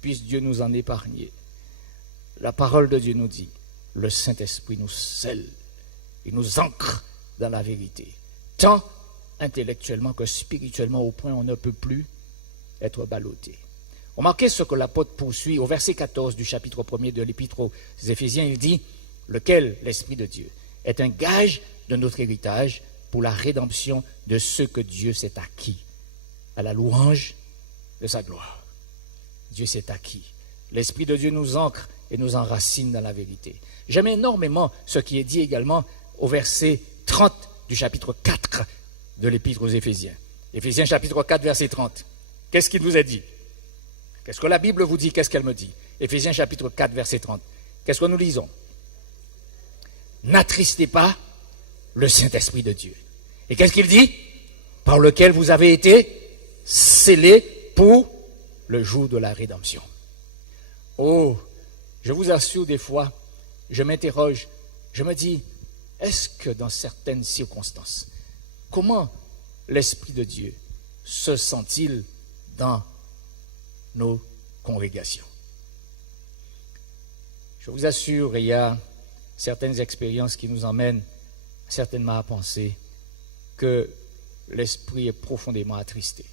Puisse Dieu nous en épargner. La parole de Dieu nous dit, le Saint-Esprit nous scelle, il nous ancre dans la vérité. Tant intellectuellement que spirituellement, au point où on ne peut plus être ballotté. Remarquez ce que l'apôtre poursuit au verset 14 du chapitre 1er de l'épître aux Éphésiens. Il dit, lequel, l'Esprit de Dieu, est un gage de notre héritage pour la rédemption de ceux que Dieu s'est acquis, à la louange de sa gloire. Dieu s'est acquis. L'Esprit de Dieu nous ancre et nous enracine dans la vérité. J'aime énormément ce qui est dit également au verset 30 du chapitre 4 de l'épître aux Éphésiens. Éphésiens chapitre 4, verset 30. Qu'est-ce qu'il vous a dit? Qu'est-ce que la Bible vous dit? Qu'est-ce qu'elle me dit? Éphésiens chapitre 4, verset 30. Qu'est-ce que nous lisons? N'attristez pas le Saint-Esprit de Dieu. Et qu'est-ce qu'il dit? Par lequel vous avez été scellés pour le jour de la rédemption. Oh, je vous assure, des fois, je m'interroge, je me dis, est-ce que dans certaines circonstances, comment l'Esprit de Dieu se sent-il dans nos congrégations? Je vous assure, il y a certaines expériences qui nous emmènent certainement à penser que l'Esprit est profondément attristé.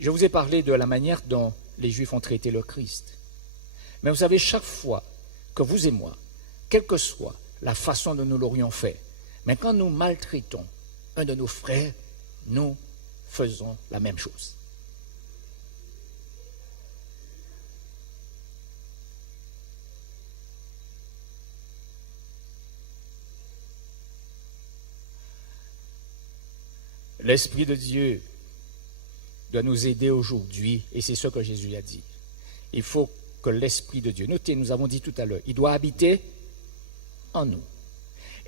Je vous ai parlé de la manière dont les Juifs ont traité le Christ. Mais vous savez, chaque fois que vous et moi, quelle que soit la façon dont nous l'aurions fait, mais quand nous maltraitons un de nos frères, nous faisons la même chose. L'Esprit de Dieu doit nous aider aujourd'hui, et c'est ce que Jésus a dit. Il faut que l'Esprit de Dieu, notez, nous avons dit tout à l'heure, il doit habiter en nous.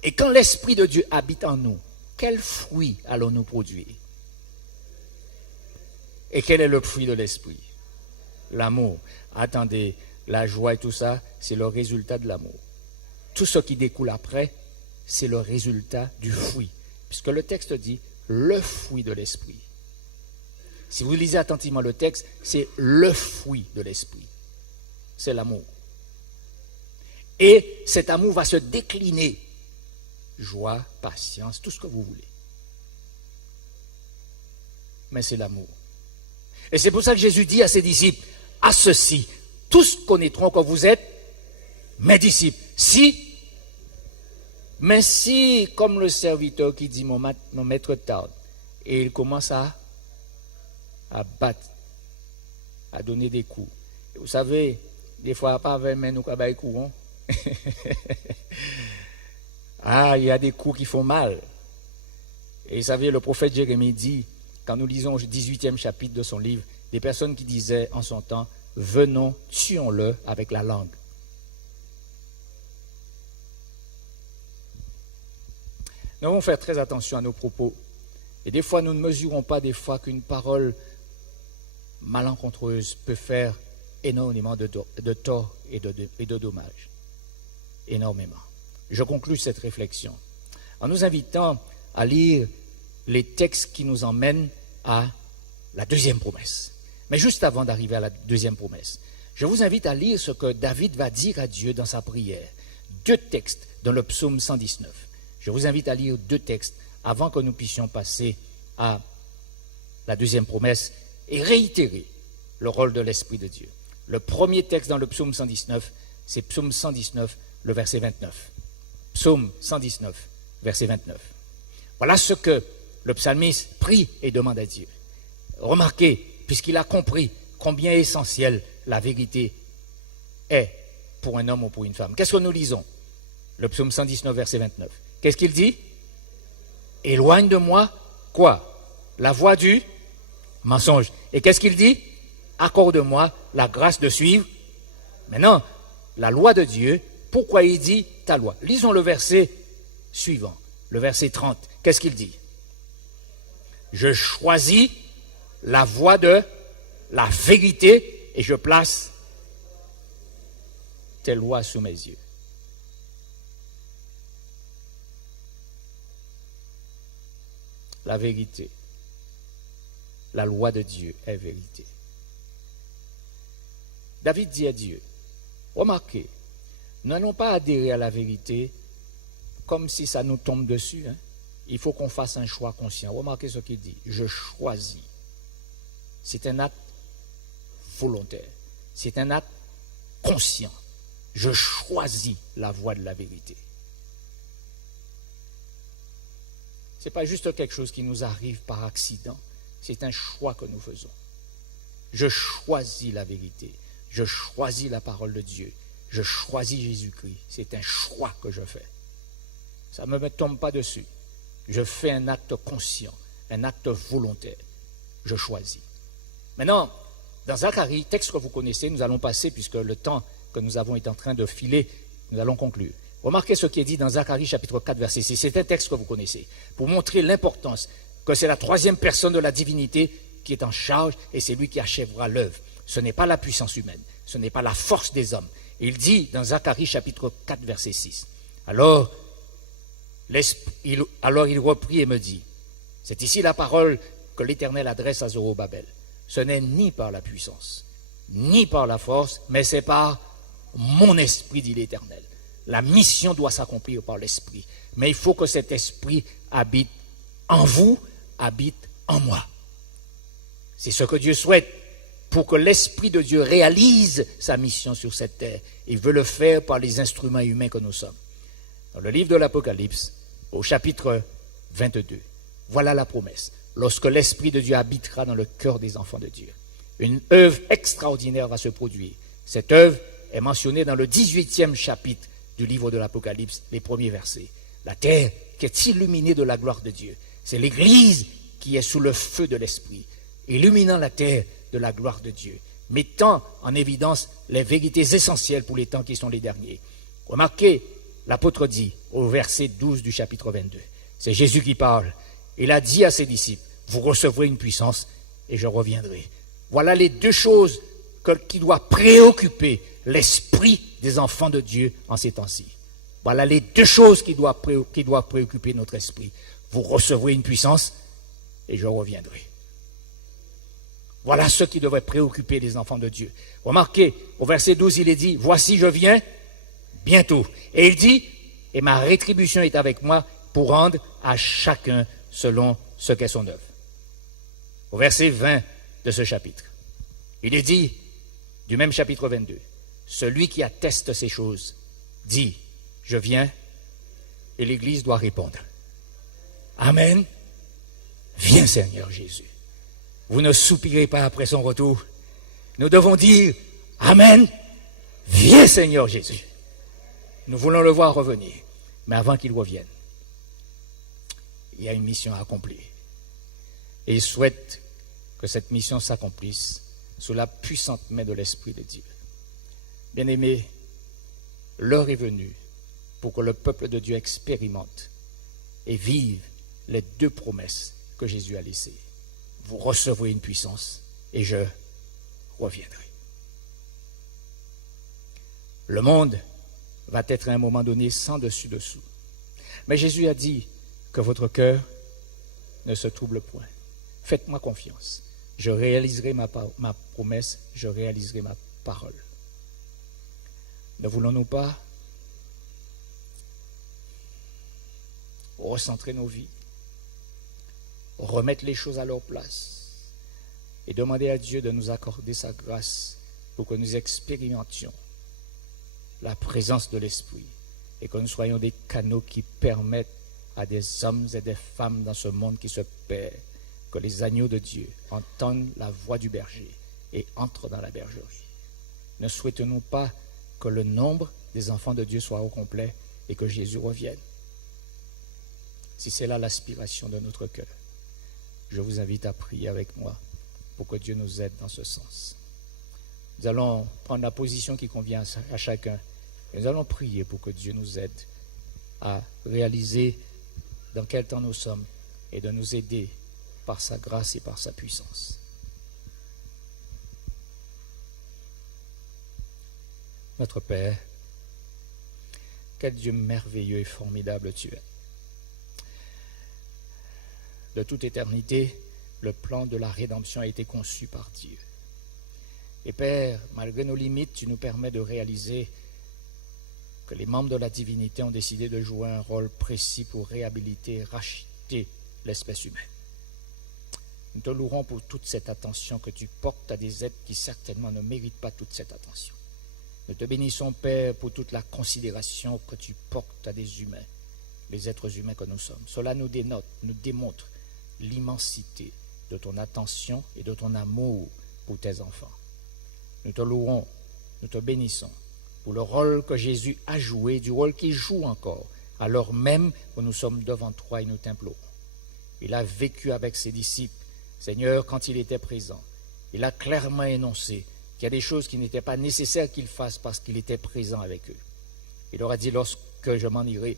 Et quand l'Esprit de Dieu habite en nous, quel fruit allons-nous produire? Et quel est le fruit de l'Esprit? L'amour. Attendez, la joie et tout ça, c'est le résultat de l'amour. Tout ce qui découle après, c'est le résultat du fruit. Puisque le texte dit le fruit de l'esprit. Si vous lisez attentivement le texte, c'est le fruit de l'esprit. C'est l'amour. Et cet amour va se décliner. Joie, patience, tout ce que vous voulez. Mais c'est l'amour. Et c'est pour ça que Jésus dit à ses disciples, à ceux-ci, tous connaîtront que vous êtes mes disciples. Mais si, comme le serviteur qui dit, mon maître tarde, et il commence à battre, à donner des coups. Vous savez, des fois, pas avec main, nous avons des coups. Hein? Il y a des coups qui font mal. Et vous savez, le prophète Jérémie dit, quand nous lisons au 18e chapitre de son livre, des personnes qui disaient en son temps, venons, tuons-le avec la langue. Nous devons faire très attention à nos propos. Et des fois, nous ne mesurons pas des fois qu'une parole malencontreuse peut faire énormément de tort et de dommages. Énormément. Je conclus cette réflexion en nous invitant à lire les textes qui nous emmènent à la deuxième promesse. Mais juste avant d'arriver à la deuxième promesse, je vous invite à lire ce que David va dire à Dieu dans sa prière. 2 textes dans le psaume 119. Je vous invite à lire 2 textes avant que nous puissions passer à la deuxième promesse et réitérer le rôle de l'Esprit de Dieu. Le premier texte dans le psaume 119, c'est psaume 119, le verset 29. Psaume 119, verset 29. Voilà ce que le psalmiste prie et demande à Dieu. Remarquez, puisqu'il a compris combien essentielle la vérité est pour un homme ou pour une femme. Qu'est-ce que nous lisons? Le psaume 119, verset 29. Qu'est-ce qu'il dit? Éloigne de moi, quoi? La voie du mensonge. Et qu'est-ce qu'il dit? Accorde-moi la grâce de suivre. Maintenant, la loi de Dieu, pourquoi il dit ta loi? Lisons le verset suivant, le verset 30. Qu'est-ce qu'il dit? Je choisis la voie de la vérité et je place tes lois sous mes yeux. La vérité, la loi de Dieu est vérité. David dit à Dieu, remarquez, nous n'allons pas adhérer à la vérité comme si ça nous tombe dessus. Il faut qu'on fasse un choix conscient. Remarquez ce qu'il dit, je choisis. C'est un acte volontaire. C'est un acte conscient. Je choisis la voie de la vérité. Ce n'est pas juste quelque chose qui nous arrive par accident. C'est un choix que nous faisons. Je choisis la vérité. Je choisis la parole de Dieu. Je choisis Jésus-Christ. C'est un choix que je fais. Ça ne me tombe pas dessus. Je fais un acte conscient, un acte volontaire. Je choisis. Maintenant, dans Zacharie, texte que vous connaissez, nous allons passer, puisque le temps que nous avons est en train de filer, nous allons conclure. Remarquez ce qui est dit dans Zacharie chapitre 4, verset 6. C'est un texte que vous connaissez, pour montrer l'importance que c'est la troisième personne de la divinité qui est en charge et c'est lui qui achèvera l'œuvre. Ce n'est pas la puissance humaine, ce n'est pas la force des hommes. Il dit dans Zacharie chapitre 4, verset 6. Alors il reprit et me dit, c'est ici la parole que l'Éternel adresse à Zorobabel. Ce n'est ni par la puissance, ni par la force, mais c'est par mon esprit, dit l'Éternel. La mission doit s'accomplir par l'esprit. Mais il faut que cet esprit habite en vous, habite en moi. C'est ce que Dieu souhaite pour que l'esprit de Dieu réalise sa mission sur cette terre. Il veut le faire par les instruments humains que nous sommes. Dans le livre de l'Apocalypse, au chapitre 22, voilà la promesse. Lorsque l'esprit de Dieu habitera dans le cœur des enfants de Dieu, une œuvre extraordinaire va se produire. Cette œuvre est mentionnée dans le 18e chapitre du livre de l'Apocalypse, les premiers versets. La terre qui est illuminée de la gloire de Dieu. C'est l'Église qui est sous le feu de l'Esprit, illuminant la terre de la gloire de Dieu, mettant en évidence les vérités essentielles pour les temps qui sont les derniers. Remarquez, l'apôtre dit au verset 12 du chapitre 22, c'est Jésus qui parle. Il a dit à ses disciples, vous recevrez une puissance et je reviendrai. Voilà les deux choses qui doit préoccuper l'esprit des enfants de Dieu en ces temps-ci. Voilà les deux choses qui doivent préoccuper notre esprit. Vous recevrez une puissance et je reviendrai. Voilà ce qui devrait préoccuper les enfants de Dieu. Remarquez, au verset 12, il est dit, « Voici, je viens bientôt. » Et il dit, « Et ma rétribution est avec moi pour rendre à chacun selon ce qu'est son œuvre. » Au verset 20 de ce chapitre, il est dit, du même chapitre 22, « Celui qui atteste ces choses dit, « Je viens. » Et l'Église doit répondre, « Amen. Viens Seigneur Jésus. » Vous ne soupirez pas après son retour. Nous devons dire, « Amen. Viens Seigneur Jésus. » Nous voulons le voir revenir. Mais avant qu'il revienne, il y a une mission à accomplir. Et il souhaite que cette mission s'accomplisse sous la puissante main de l'Esprit de Dieu. Bien-aimés, l'heure est venue pour que le peuple de Dieu expérimente et vive les deux promesses que Jésus a laissées. Vous recevrez une puissance et je reviendrai. Le monde va être à un moment donné sans dessus-dessous. Mais Jésus a dit que votre cœur ne se trouble point. Faites-moi confiance. Je réaliserai ma promesse, je réaliserai ma parole. Ne voulons-nous pas recentrer nos vies, remettre les choses à leur place et demander à Dieu de nous accorder sa grâce pour que nous expérimentions la présence de l'Esprit et que nous soyons des canaux qui permettent à des hommes et des femmes dans ce monde qui se perd, que les agneaux de Dieu entendent la voix du berger et entrent dans la bergerie. Ne souhaitons-nous pas que le nombre des enfants de Dieu soit au complet et que Jésus revienne? Si c'est là l'aspiration de notre cœur, je vous invite à prier avec moi pour que Dieu nous aide dans ce sens. Nous allons prendre la position qui convient à chacun. Et nous allons prier pour que Dieu nous aide à réaliser dans quel temps nous sommes et de nous aider par sa grâce et par sa puissance. Notre Père, quel Dieu merveilleux et formidable tu es. De toute éternité, le plan de la rédemption a été conçu par Dieu. Et Père, malgré nos limites, tu nous permets de réaliser que les membres de la divinité ont décidé de jouer un rôle précis pour réhabiliter, racheter l'espèce humaine. Nous te louerons pour toute cette attention que tu portes à des êtres qui certainement ne méritent pas toute cette attention. Nous te bénissons, Père, pour toute la considération que tu portes à des humains, les êtres humains que nous sommes. Cela nous démontre l'immensité de ton attention et de ton amour pour tes enfants. Nous te louerons, nous te bénissons pour le rôle que Jésus a joué, du rôle qu'il joue encore, alors même que nous sommes devant toi et nous t'implorons. Il a vécu avec ses disciples, Seigneur, quand il était présent. Il a clairement énoncé qu'il y a des choses qui n'étaient pas nécessaires qu'il fasse parce qu'il était présent avec eux. Il leur a dit, lorsque je m'en irai,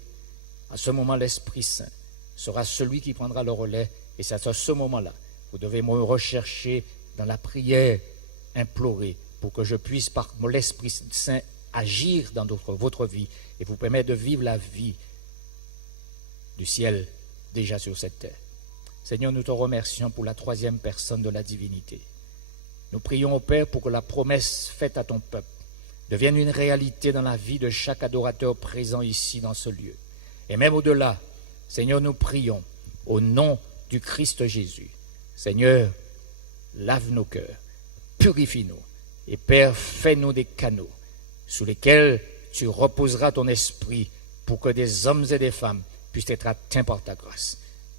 à ce moment l'Esprit Saint sera celui qui prendra le relais, et c'est à ce moment-là, vous devez me rechercher dans la prière, implorer, pour que je puisse, par l'Esprit Saint, agir dans votre vie et vous permettre de vivre la vie du ciel déjà sur cette terre. Seigneur, nous te remercions pour la troisième personne de la divinité. Nous prions au Père pour que la promesse faite à ton peuple devienne une réalité dans la vie de chaque adorateur présent ici dans ce lieu. Et même au-delà, Seigneur, nous prions au nom du Christ Jésus. Seigneur, lave nos cœurs, purifie-nous et Père, fais-nous des canaux sous lesquels tu reposeras ton esprit pour que des hommes et des femmes puissent être atteints par ta grâce.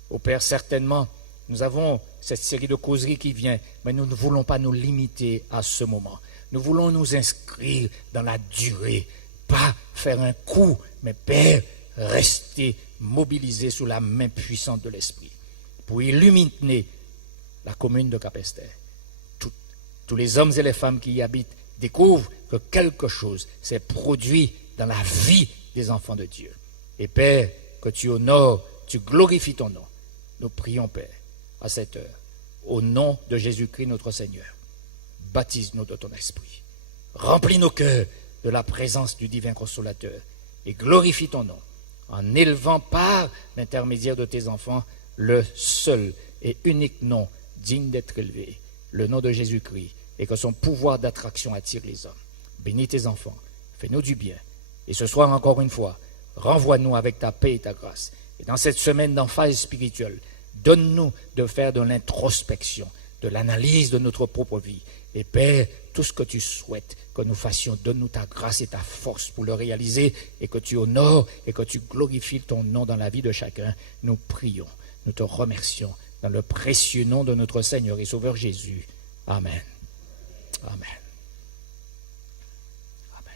Ô Père, certainement, nous avons cette série de causeries qui vient, mais nous ne voulons pas nous limiter à ce moment. Nous voulons nous inscrire dans la durée, pas faire un coup, mais Père, rester mobilisés sous la main puissante de l'Esprit pour illuminer la commune de Capesterre. Tous les hommes et les femmes qui y habitent découvrent que quelque chose s'est produit dans la vie des enfants de Dieu. Et Père, que tu honores, tu glorifies ton nom. Nous prions, Père, à cette heure, au nom de Jésus-Christ notre Seigneur. baptise-nous de ton esprit. Remplis nos cœurs de la présence du divin consolateur et glorifie ton nom en élevant par l'intermédiaire de tes enfants le seul et unique nom digne d'être élevé, le nom de Jésus-Christ, et que son pouvoir d'attraction attire les hommes. Bénis tes enfants, fais-nous du bien, et ce soir encore une fois, renvoie-nous avec ta paix et ta grâce. Et dans cette semaine d'emphase spirituelle, donne-nous de faire de l'introspection, de l'analyse de notre propre vie. Et Père, tout ce que tu souhaites que nous fassions, donne-nous ta grâce et ta force pour le réaliser, et que tu honores et que tu glorifies ton nom dans la vie de chacun. Nous prions, nous te remercions dans le précieux nom de notre Seigneur et Sauveur Jésus. Amen. Amen. Amen.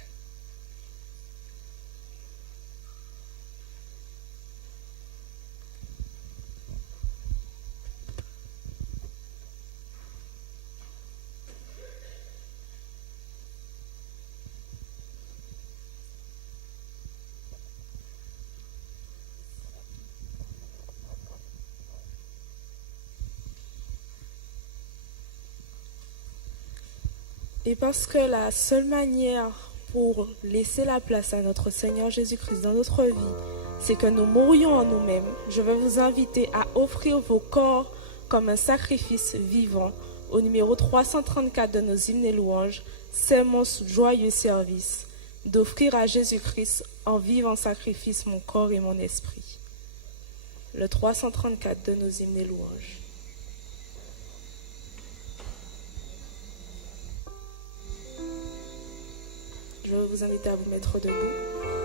Et parce que la seule manière pour laisser la place à notre Seigneur Jésus-Christ dans notre vie, c'est que nous mourions en nous-mêmes, je vais vous inviter à offrir vos corps comme un sacrifice vivant au numéro 334 de nos hymnes et louanges. C'est mon joyeux service d'offrir à Jésus-Christ en vivant sacrifice mon corps et mon esprit. Le 334 de nos hymnes et louanges. Je vais vous inviter à vous mettre debout.